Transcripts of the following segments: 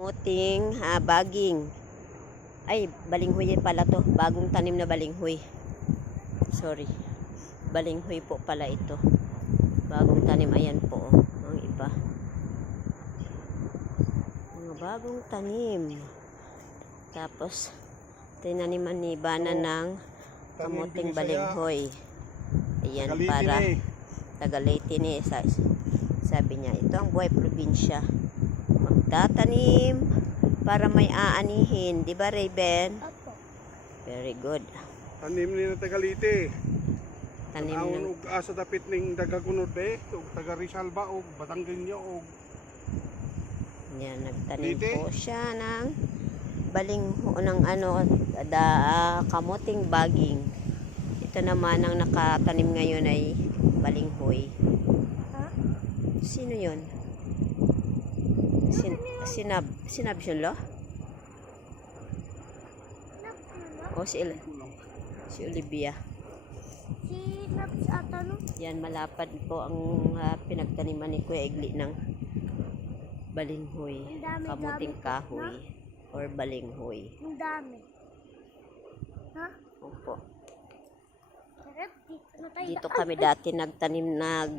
Muting ha, baging. Ay, balinghoy pala to. Bagong tanim na balinghoy. Sorry. Balinghoy po pala ito. Bagong tanim. Ayan po. Oh, ang iba. Mga bagong tanim. Tapos, tinaniman ni Bana Oh, ng kamuting balinghoy. Ayan, Galitin para eh. taga Leyte ni sa, sabi niya ito ang buhay probinsya magtatanim para may aanihin di ba Raven Opo. very good Tanim ni na tagalite. tanim ng og asa dapit ning dagagunod be, ug taga Rizal ba og Batangueño og yan nagtanim Leyte? po siya ng baling ng ano da ah, kamuting baging ito naman ang nakatanim ngayon ay balinghoy Ha? sino yon Sin, sinab sinab yun lo o si, Il- si Olivia Si Naps ata no? Yan, malapad po ang ah, pinagtaniman ni Kuya Igli ng balinghoy, kamuting kahoy, or balinghoy. Ang dami. Ha? Opo. Na tayo. Dito kami dati nagtanim, nag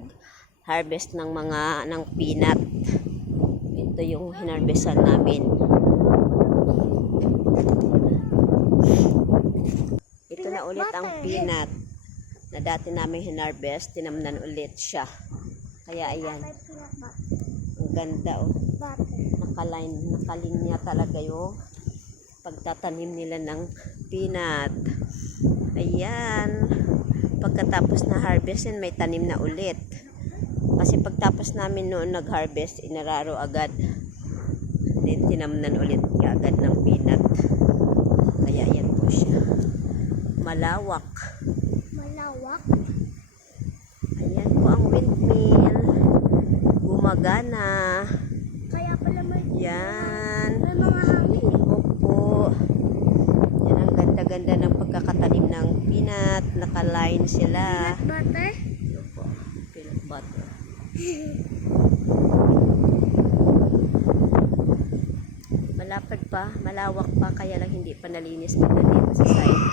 harvest ng mga, ng peanut. Ito yung hinarvestan namin. Ito na ulit ang peanut na dati namin hinarvest, tinamnan ulit siya. Kaya ayan, ang ganda oh. Nakaline, nakalinya talaga yung pagtatanim nila ng peanut. Ayan. Pagkatapos na harvest yan, may tanim na ulit. Kasi pagtapos namin noon nag-harvest, inararo agad. Then tinamnan ulit agad ng peanut. Kaya yan po siya. Malawak. Malawak. Ayan po ang windmill. Gumagana. Kaya pala may, Yan. may mga hangin eh. Opo. Yan ang ganda-ganda ng pagkakatanim ng peanut. Nakaline sila. Peanut butter. Malapad pa, malawak pa, kaya lang hindi pa nalinis na dito sa side.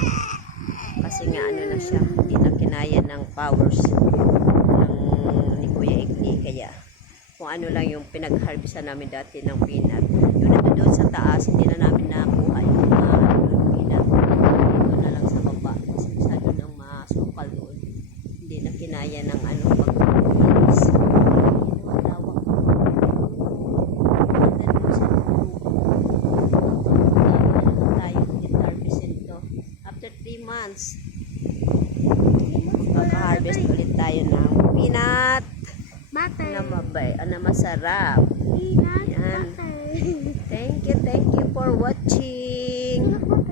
Kasi nga ano na siya, hindi na kinaya ng powers ng ni Kuya Igni. Kaya kung ano lang yung pinag-harvestan namin dati ng peanut. Doon na doon sa taas, hindi na namin nakuha yung mga ano, peanut. Doon butter. Na ano mabay, oh, na masarap. Peanut Yan. butter. Thank you, thank you for watching.